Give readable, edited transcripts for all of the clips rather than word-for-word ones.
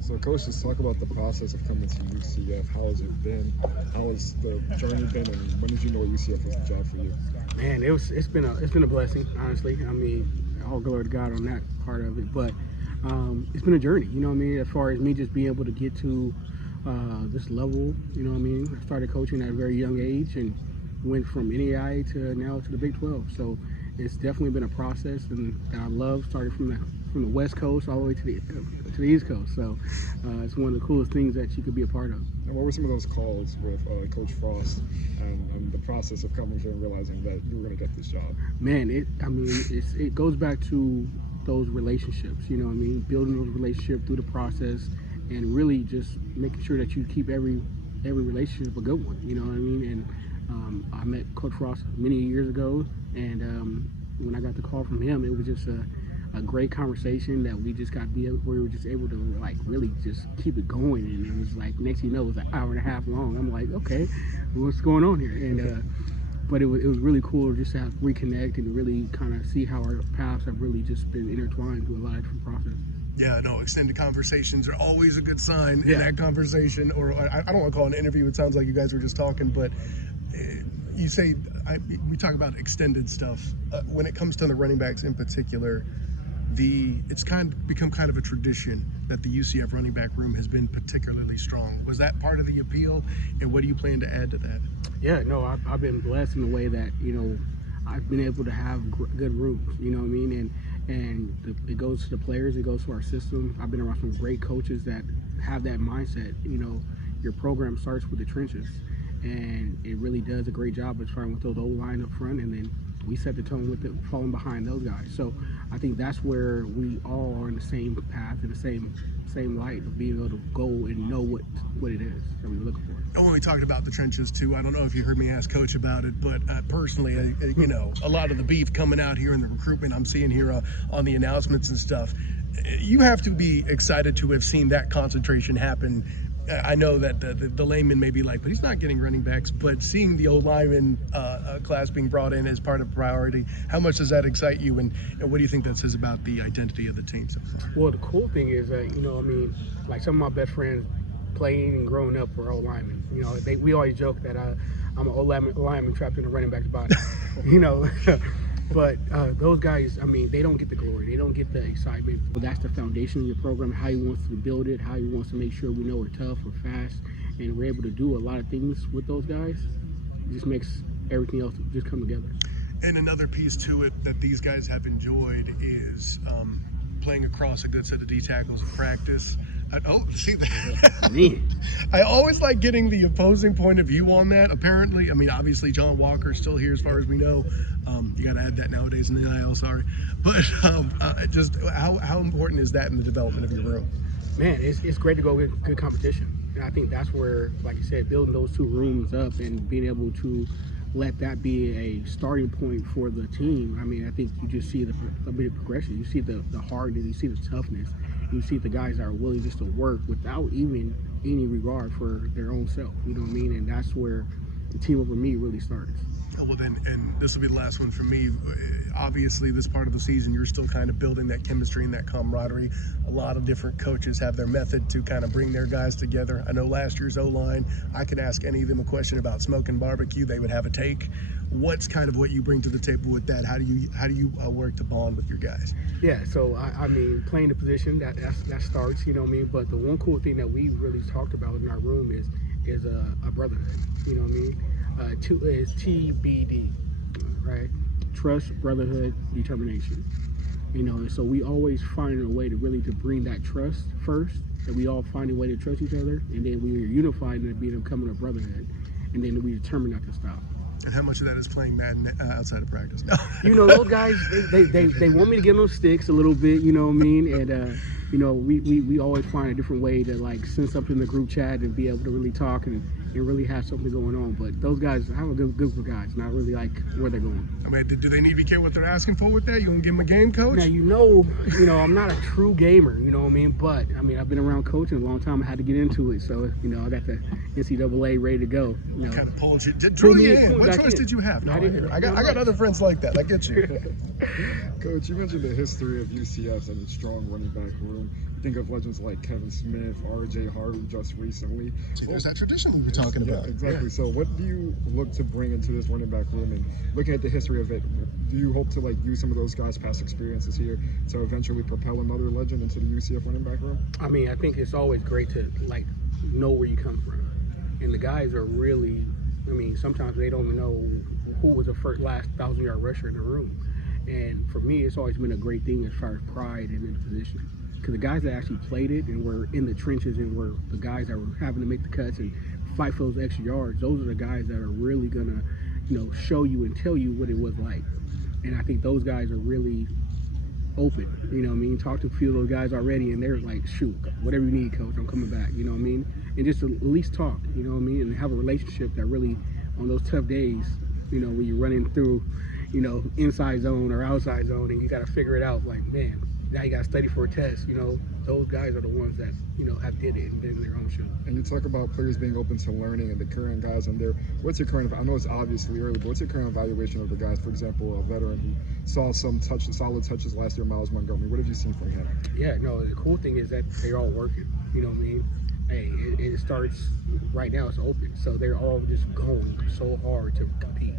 So, Coach, let's talk about the process of coming to UCF. How has it been? How has the journey been? And when did you know UCF was the job for you? Man, it's been a blessing, honestly. I mean, all glory to God on that part of it. But it's been a journey, you know what I mean? As far as me just being able to get to this level, you know what I mean? I started coaching at a very young age and went from NAI to now to the Big 12. So it's definitely been a process, and I love starting from the West Coast all the way to the East Coast. So it's one of the coolest things that you could be a part of. And what were some of those calls with Coach Frost and the process of coming here and realizing that you were going to get this job? Man, it goes back to those relationships, you know what I mean? Building those relationships through the process and really just making sure that you keep every relationship a good one, you know what I mean? And I met Coach Frost many years ago, and when I got the call from him, it was just a great conversation that we were just able to like really just keep it going, and it was like next thing you know it was an hour and a half long. I'm like, okay, what's going on here? And but it was really cool just to have reconnect and really kind of see how our paths have really just been intertwined through a lot of different processes. Yeah, no, extended conversations are always a good sign in that conversation, or I don't want to call it an interview. It sounds like you guys were just talking, but you say, we talk about extended stuff. When it comes to the running backs in particular, it's become kind of a tradition that the UCF running back room has been particularly strong. Was that part of the appeal, and what do you plan to add to that? Yeah, no, I've been blessed in a way that, you know, I've been able to have good rooms, you know what I mean? And it goes to the players, it goes to our system. I've been around some great coaches that have that mindset. You know, your program starts with the trenches, and it really does a great job of starting with those O-line up front, and then we set the tone with it, falling behind those guys. So I think that's where we all are in the same path and the same light of being able to go and know what it is that we're looking for. And when we talked about the trenches too, I don't know if you heard me ask Coach about it, but personally, you know, a lot of the beef coming out here in the recruitment I'm seeing here on the announcements and stuff, you have to be excited to have seen that concentration happen. I know that the layman may be like, but he's not getting running backs, but seeing the old lineman class being brought in as part of priority, how much does that excite you, and what do you think that says about the identity of the team so far? Well, the cool thing is that, you know, I mean, like some of my best friends playing and growing up were old linemen. You know, we always joke that I'm an old lineman trapped in a running back's body, you know. But those guys, I mean, they don't get the glory. They don't get the excitement. But that's the foundation of your program, how he wants to build it, how he wants to make sure we know we're tough, we're fast, and we're able to do a lot of things with those guys. It just makes everything else just come together. And another piece to it that these guys have enjoyed is playing across a good set of D tackles in practice. See that? I always like getting the opposing point of view on that. Apparently, I mean, obviously, John Walker's still here as far as we know. You got to add that nowadays in the NIL, sorry. But just how important is that in the development of your room? Man, it's great to go with good competition. And I think that's where, like you said, building those two rooms up and being able to let that be a starting point for the team. I mean, I think you just see a bit of progression. You see the hardness, you see the toughness, you see the guys that are willing just to work without even any regard for their own self. You know what I mean? And that's where the team over me really starts. Well, then, and this will be the last one for me. Obviously, this part of the season, you're still kind of building that chemistry and that camaraderie. A lot of different coaches have their method to kind of bring their guys together. I know last year's O-line, I could ask any of them a question about smoking barbecue. They would have a take. What's kind of what you bring to the table with that? How do you work to bond with your guys? Yeah, so I mean, playing the position that starts, you know what I mean. But the one cool thing that we really talked about in our room is a brotherhood. You know what I mean? Is TBD, right? Trust, brotherhood, determination. You know, and so we always find a way to really to bring that trust first, that we all find a way to trust each other, and then we are unified and becoming a brotherhood, and then we determine not to stop. And how much of that is playing Madden outside of practice? You know, those guys, they want me to get on sticks a little bit, you know what I mean? And, you know, we always find a different way to, like, send something in the group chat and be able to really talk and and really have something going on. But those guys have a good group of guys, and I really like where they're going. I mean, do they need to be careful what they're asking for with that? You gonna give them a game, coach? Now you know, I'm not a true gamer, you know what I mean. But I mean, I've been around coaching a long time. I had to get into it, so I got the NCAA ready to go. Kind of pulled you. Drew you in. What choice did you have? No, I got other friends like that. I get you. Coach, you mentioned the history of UCF and its strong running back room. You think of legends like Kevin Smith, R.J. Harvey just recently. See, there's that tradition we were talking about. Yeah, exactly. Yeah. So what do you look to bring into this running back room? And looking at the history of it, do you hope to use some of those guys' past experiences here to eventually propel another legend into the UCF running back room? I mean, I think it's always great to know where you come from. And the guys are really, sometimes they don't even know who was the last 1,000-yard rusher in the room. And for me, it's always been a great thing as far as pride in the position. Because the guys that actually played it and were in the trenches and were the guys that were having to make the cuts and fight for those extra yards, those are the guys that are really going to, show you and tell you what it was like. And I think those guys are really open, talked to a few of those guys already, and they're like, shoot, whatever you need, coach, I'm coming back, and just at least talk, and have a relationship that really, on those tough days, when you're running through, inside zone or outside zone, and you got to figure it out, man, now you got to study for a test, those guys are the ones that, have did it and been in their own shoe. And you talk about players being open to learning and the current guys on there. What's your current, I know it's obviously early, but what's your current evaluation of the guys? For example, a veteran who saw some solid touches last year, Miles Montgomery. What have you seen from him? Yeah, no, the cool thing is that they're all working, Hey, it starts right now, it's open. So they're all just going so hard to compete,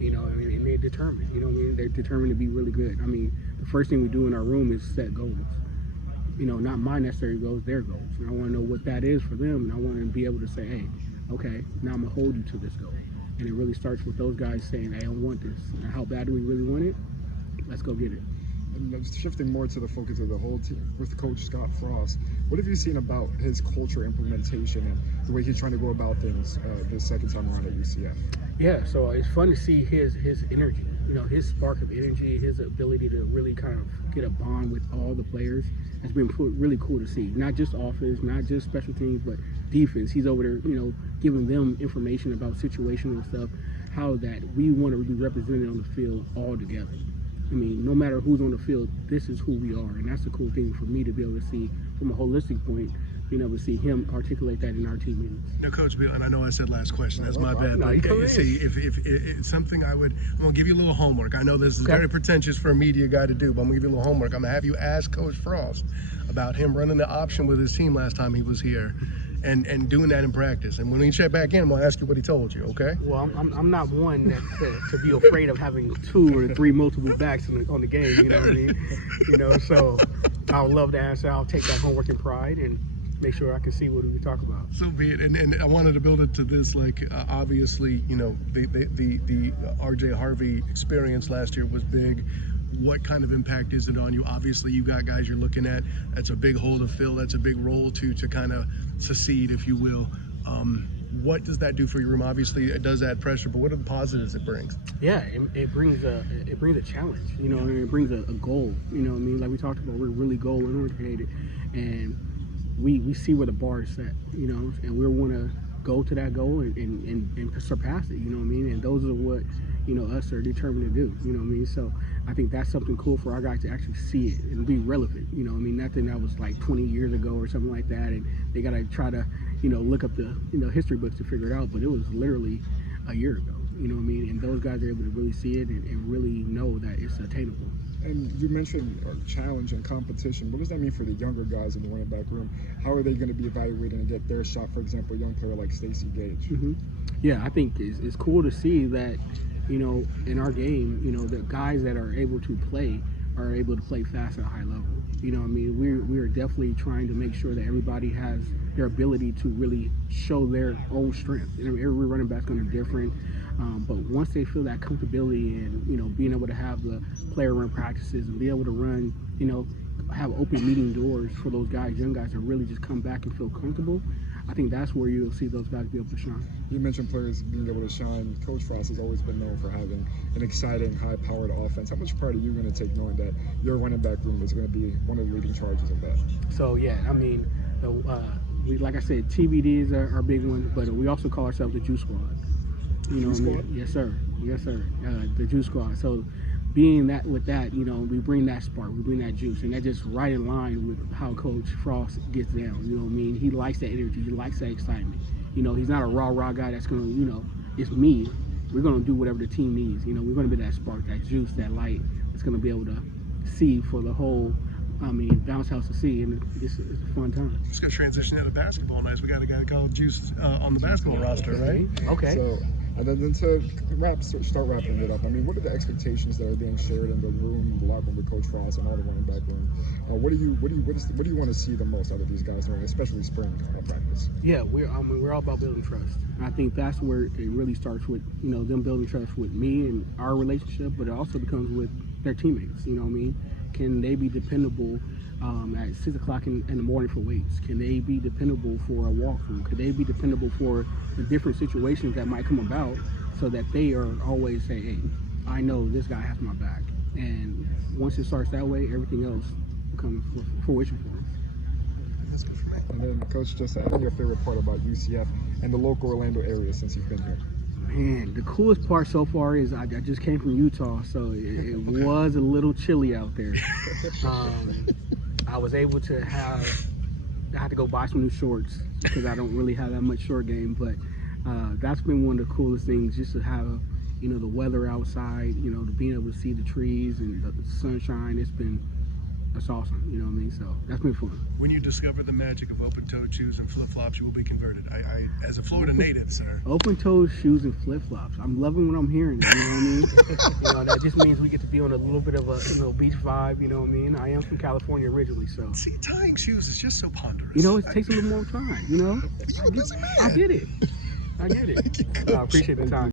and they're determined, They're determined to be really good. The first thing we do in our room is set goals. Not my necessary goals, their goals. And I want to know what that is for them, and I want to be able to say, hey, okay, now I'm going to hold you to this goal. And it really starts with those guys saying, hey, I want this. And how bad do we really want it? Let's go get it. And shifting more to the focus of the whole team with Coach Scott Frost, what have you seen about his culture implementation and the way he's trying to go about things this second time around at UCF? Yeah, so it's fun to see his energy, his spark of energy, his ability to really kind of get a bond with all the players. It's been really cool to see. Not just offense, not just special teams, but defense. He's over there, giving them information about situational stuff, how that we want to be represented on the field all together. No matter who's on the field, this is who we are. And that's the cool thing for me to be able to see from a holistic point, being able to see him articulate that in our team meetings. No, Coach Beal, and I know I said last question. That's my bad. No, see, if it's something I'm going to give you a little homework. I know this is very pretentious for a media guy to do, but I'm going to give you a little homework. I'm going to have you ask Coach Frost about him running the option with his team last time he was here. And doing that in practice. And when we check back in, I'm going to ask you what he told you, okay? Well, I'm not one to be afraid of having 2 or 3 multiple backs on the game, you know what I mean? So I would love to answer. I'll take that homework in pride and make sure I can see what we talk about. So be it. And I wanted to build it to this, obviously, the R.J. Harvey experience last year was big. What kind of impact is it on you? Obviously, you got guys you're looking at. That's a big hole to fill. That's a big role to kind of succeed, if you will. What does that do for your room? Obviously, it does add pressure, but what are the positives it brings? Yeah, it brings a challenge, and it brings a goal. Like we talked about, we're really goal oriented, and we see where the bar is set, and we want to go to that goal and surpass it, and those are what us are determined to do, so I think that's something cool for our guys to actually see it and be relevant, nothing that was like 20 years ago or something like that, and they got to try to look up the history books to figure it out, but it was literally a year ago, and those guys are able to really see it and really know that it's attainable. And you mentioned challenge and competition. What does that mean for the younger guys in the running back room? How are they going to be evaluating and get their shot, for example, a young player like Stacey Gage? Mm-hmm. Yeah, I think it's cool to see that, in our game, the guys that are able to play fast at a high level. We are definitely trying to make sure that everybody has their ability to really show their own strength. Every running back's going to be different. But once they feel that comfortability and, being able to have the player run practices and be able to run, have open meeting doors for those guys, young guys, to really just come back and feel comfortable, I think that's where you'll see those guys be able to shine. You mentioned players being able to shine. Coach Frost has always been known for having an exciting, high-powered offense. How much pride are you going to take knowing that your running back room is going to be one of the leading charges of that? So, yeah, we, like I said, TBD is our big one, but we also call ourselves the Juice Squad. You know what I mean? Yes, sir. Yes, sir. The Juice Squad. So, being that with that, you know, we bring that spark, we bring that juice, and that just right in line with how Coach Frost gets down. You know what I mean? He likes that energy. He likes that excitement. You know, he's not a raw guy that's gonna, you know, it's me. We're gonna do whatever the team needs. You know, we're gonna be that spark, that juice, that light that's gonna be able to see for the whole. Bounce house to see, and it's a fun time. Just got to transition into basketball. Nice. We got a guy called Juice on the basketball roster, right? Okay. So, and then to start wrapping it up, I mean, what are the expectations that are being shared in the room, the locker room with Coach Frost and all the running back room? What do you want to see the most out of these guys during, especially spring practice? Yeah, we're all about building trust. And I think that's where it really starts with, you know, them building trust with me and our relationship, but it also becomes with their teammates. You know what I mean? Can they be dependable at 6 o'clock in the morning for weights? Can they be dependable for a walkthrough? Could they be dependable for the different situations that might come about, so that they are always say, hey, I know this guy has my back. And once it starts that way, everything else becomes fruition for them. That's good for me. And then, Coach, just your favorite part about UCF and the local Orlando area since you've been here? Man, the coolest part so far is I just came from Utah, so it was a little chilly out there. I was able to I had to go buy some new shorts because I don't really have that much short game, but that's been one of the coolest things, just to have, you know, the weather outside, you know, to being able to see the trees and the sunshine. That's awesome, you know what I mean? So that's been fun. When you discover the magic of open-toed shoes and flip-flops, you will be converted. I as a Florida native, sir. Open-toed shoes and flip-flops. I'm loving what I'm hearing. You know what I mean? You know, that just means we get to be on a little bit of a, you know, beach vibe. You know what I mean? I am from California originally, so. See, tying shoes is just so ponderous. You know, it takes a little more time. You know, You're a busy man. I get it. I get it. Thank you, Coach. I appreciate the time.